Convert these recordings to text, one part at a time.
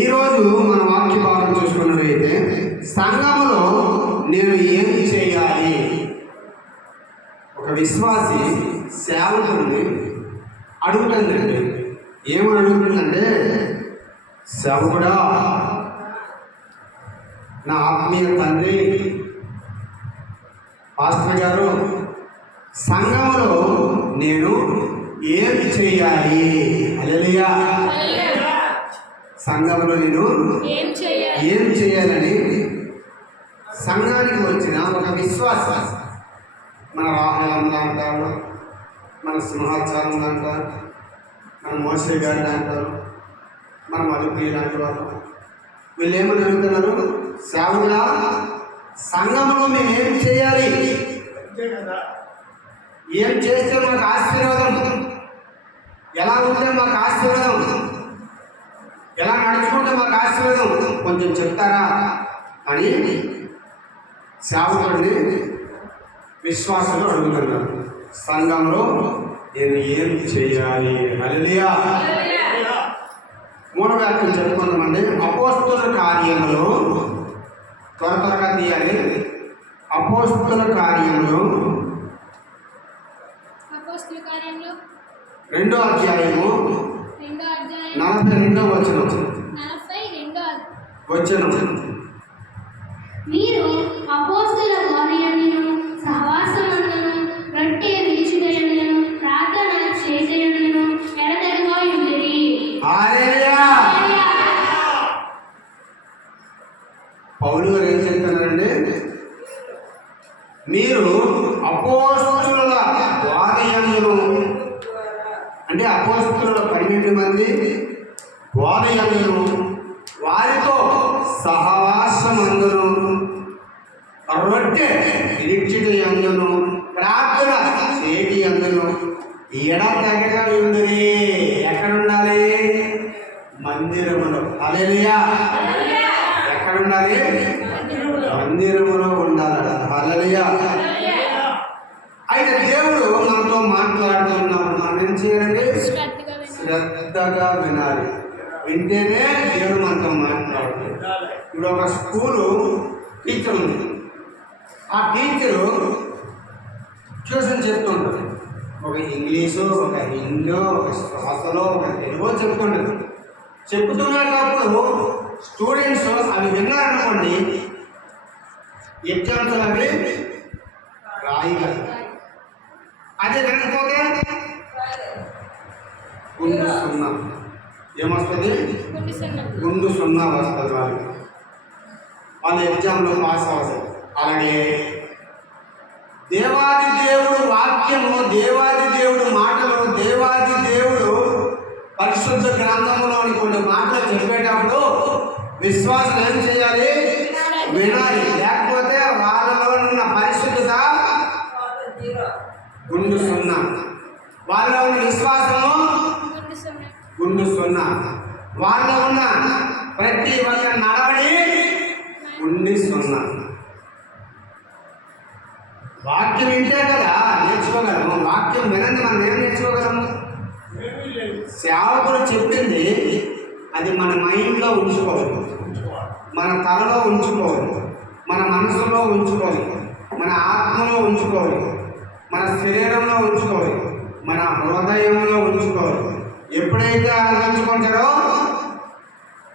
ఈరోజు మన వాక్య భాగం చూసుకున్నట్లయితే సంఘములో నేను ఏం చేయాలి? ఒక విశ్వాసి సేవకుడిని అడుగుతుందండి. ఏమని అడుగుతుందంటే, సేవకుడా, నా ఆత్మీయ తండ్రి పాస్టర్ గారు, సంఘములో నేను ఏం చేయాలి? హల్లెలూయా. సంఘంలో నేను ఏం చేయాలని సంఘానికి వచ్చిన ఒక విశ్వాస, మన రాహుల్ అంటారు, మన సింహాచారం అంటారు, మన మోసే గారిని అంటారు, మన మధుప్రియ లాంటి వాళ్ళు, వీళ్ళు ఏమని అడుగుతున్నారు? సేవకుడా, సంఘంలో మేము ఏం చేయాలి? ఏం చేస్తే మాకు ఆశీర్వాదం? ఎలా ఉంటే మాకు ఆశీర్వాదం? ఎలా నడుచుకుంటే మాకు ఆశీర్వాదం? కొంచెం చెప్తారా అని సేవకుడిని విశ్వాసులు అడుగుతున్నారు. సంఘంలో నేను ఏం చేయాలి? హల్లెలూయా. మూడవ వాక్యం చెప్పుకుందామండి. అపోస్తుల కార్యములో, త్వరగా తీయాలి. అపోస్తుల కార్యములో 2వ అధ్యాయము 42వ వచనం. మీరు అపోస్తలుల బోధయందును సహవాసమందును రొట్టె విరుచుటయందును ప్రార్థన చేయుటయందును ఎడతెగక ఉండిరి. హల్లెలూయా. పౌలు గారు ఏం చెప్తున్నారండి? మీరు అపోస్తలుల బోధయందును, అంటే అపోస్తలుల 12 మంది బోధయందును, వారితో సహవాసమందును, రొట్టె విరుచుటయందును, ప్రార్థన చేయుటయందును ఎడతెగక ఉండిరి. ఎక్కడ ఉండాలి? మందిరములో. హల్లెలూయా. ఎక్కడ ఉండాలి? మందిరములో ఉండాలి. హల్లెలూయా. అయితే దేవుడు మనతో మాట్లాడుతున్నప్పుడు మనం ఏం చేయాలండి? శ్రద్ధగా వినాలి. వింటేనే దేవుడు మనతో మాట్లాడుతుంది. ఇప్పుడు ఒక స్కూలు టీచర్ ఉంది. ఆ టీచరు ట్యూషన్ చెప్తుంటుంది. ఒక ఇంగ్లీషు, ఒక హిందీ, ఒక శ్వాసలో, ఒక తెలుగో చెప్తుంటుంది. చెప్తున్నప్పుడు స్టూడెంట్స్ అవి విన్నారనుకోండి, ఎగ్జామ్స్ అవి రాయగలరు. అదే వినకపోతే గుండు సున్నా. ఏమొస్తుంది? గుండు సున్నా వస్తుంది. వాళ్ళు ఎగ్జామ్లో పాస్ అవ్వదు. అలాగే దేవాది దేవుడు వాక్యము, దేవాది దేవుడు మాటలు, దేవాది దేవుడు పరిశుద్ధ గ్రంథంలోని కొన్ని మాటలు చెప్పేటప్పుడు విశ్వాసం ఏం చేయాలి? వినాలి. లేకపోతే వాళ్ళలో ఉన్న పరిశుద్ధత గుండు సున్నా, వాళ్ళలో ఉన్న విశ్వాసము గుండు సున్నా, వాళ్ళలో ఉన్న ప్రతి ఒక్క నడవడి గుండి సున్నా. వాక్యం వింటే కదా నేర్చుకోగలము. వాక్యం వినంది మనం ఏం నేర్చుకోగలము? సేవకుడు చెప్పింది అది మన మైండ్లో ఉంచుకోవాలి, మన తలలో ఉంచుకోవాలి, మన మనసులో ఉంచుకోవాలి, మన ఆత్మలో ఉంచుకోవాలి, మన శరీరంలో ఉంచుకోవాలి, మన హృదయంలో ఉంచుకోవాలి. ఎప్పుడైతే అలా ఉంచుకుంటారో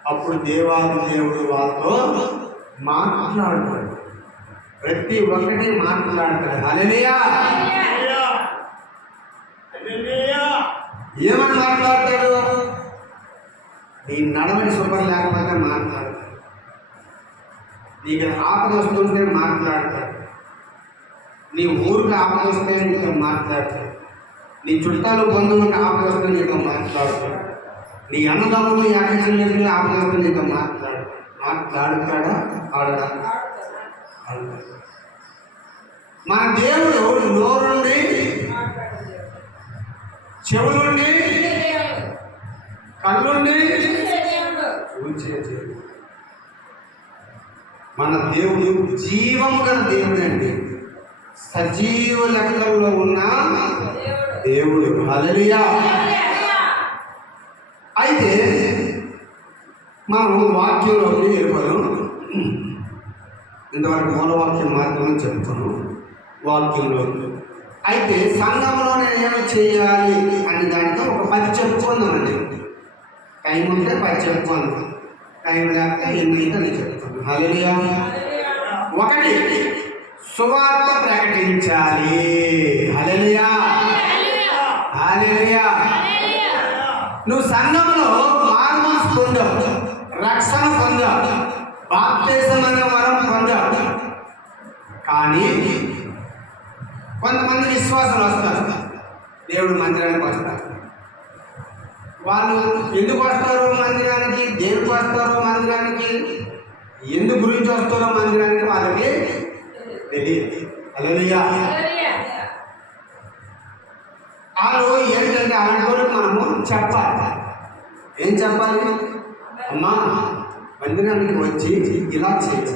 అప్పుడు దేవాది దేవుడు వాళ్ళతో మాట్లాడతాడు. ప్రతి ఒక్కటి మాట్లాడతాడు. హల్లెలూయా. ఏమని మాట్లాడతాడు? నీ నడవడి శుభ్రం లేకపోతే మాట్లాడతాడు. నీకు ఆపద వస్తుంటే మాట్లాడతాడు. నీ ఊరికి ఆపద వస్తే నీతో మాట్లాడతాడు. నీ చుట్టాలు బంధువులకు ఆపద వస్తే నీతో మాట్లాడతాడు. నీ అన్నదమ్ములు యాకచల్యులు ఆపద వస్తే నీతో మాట్లాడతాడా? ఆడడా? మన దేవుడు నోరుండి, చెవులుండి, కళ్ళుండి చూచే దేవుడు. మన దేవుడు జీవము గల దేవుడు అండి. సజీవ లెక్కల్లో ఉన్న దేవుడు. హల్లెలూయా. అయితే మనం వాక్యంలోకి వెళ్ళిపోదాం. ఇంతవరకు మూలవాక్యం మాత్రమే చెప్తాను వాక్యంలోకి. అయితే సంఘంలో నేను ఏమి చేయాలి అని దాంట్లో ఒక 10 చెప్పుకుందామండి. టైం ఉంటే 10 చెప్పుకుందాం, టైం లేకపోతే ఎన్నైతే నేను చెప్తాను. హల్లెలూయా. 1, సువార్త ప్రకటించాలి. హల్లెలూయా, హల్లెలూయా. నువ్వు సంఘంలో మారుమనసు పొందావు, రక్షణ పొందావు, బాప్తిసమైన వరం పొందావు. కానీ కొంతమంది విశ్వాసులు వస్తారు, దేవుడు మందిరానికి వస్తారు. వాళ్ళు ఎందుకు వస్తారో మందిరానికి, దేవుడికి వస్తారో మందిరానికి, ఎందుకు గురించి వస్తారో మందిరానికి వాళ్ళకి తెలియదు. హల్లెలూయా. వాళ్ళు ఏంటంటే అలాంటి వాళ్ళకి మనము చెప్పాలి. ఏం చెప్పాలి? అమ్మా, మందిరానికి వచ్చి ఇలా చేయాలి,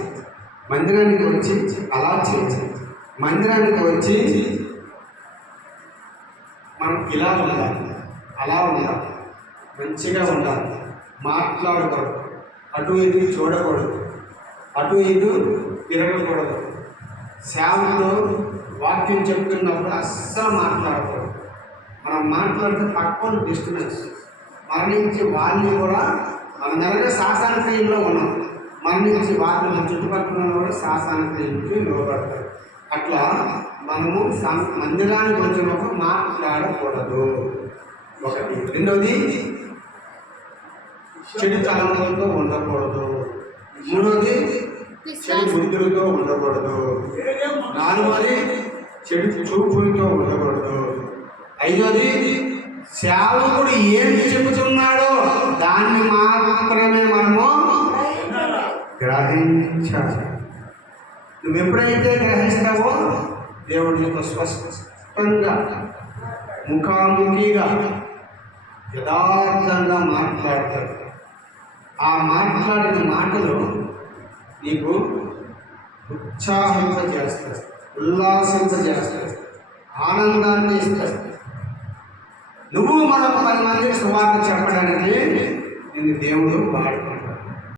మందిరానికి వచ్చి అలా చేయాలి, మందిరానికి వచ్చి మనం ఇలా ఉండాలి, అలా ఉండాలి, మంచిగా ఉండాలి, మాట్లాడకూడదు, అటు ఇటు చూడకూడదు, అటు ఇటు తిరగకూడదు, సేవలో వాక్యం చెప్తున్నప్పుడు అస్సలు మాట్లాడకూడదు. మనం మాట్లాడితే పక్కన డిస్టర్బెన్స్, మన నుంచి వాళ్ళని కూడా మన దగ్గర శాసన క్రియలో ఉన్నాం, మన నుంచి వాళ్ళు మన చుట్టుపక్కల కూడా శాసన క్రియకి లోపడతారు. అట్లా మనము మందిరానికి వచ్చినప్పుడు మాట్లాడకూడదు. 1. 2, చెడు తలంపులతో ఉండకూడదు. 3, చెడు బుద్ధులతో ఉండకూడదు. 4, చెడు చూపులతో ఉండకూడదు. 5, సేవకుడు ఏం చెబుతున్నాడో దాన్ని మాత్రమే మనము గ్రహించాలి. నువ్వు ఎప్పుడైతే గ్రహిస్తావో దేవుడు నీకు స్పష్టంగా ముఖాముఖిగా యథార్థంగా మాట్లాడతాడు. ఆ మాట్లాడిన మాటలు నీకు ఉత్సాహింపజేస్తాయి, ఉల్లాసింపజేస్తాయి, ఆనందాన్ని ఇస్తాయి. నువ్వు మరొక 10 మందికి సువార్త చెప్పడానికి నిన్ను దేవుడు వాడుకుంటాడు.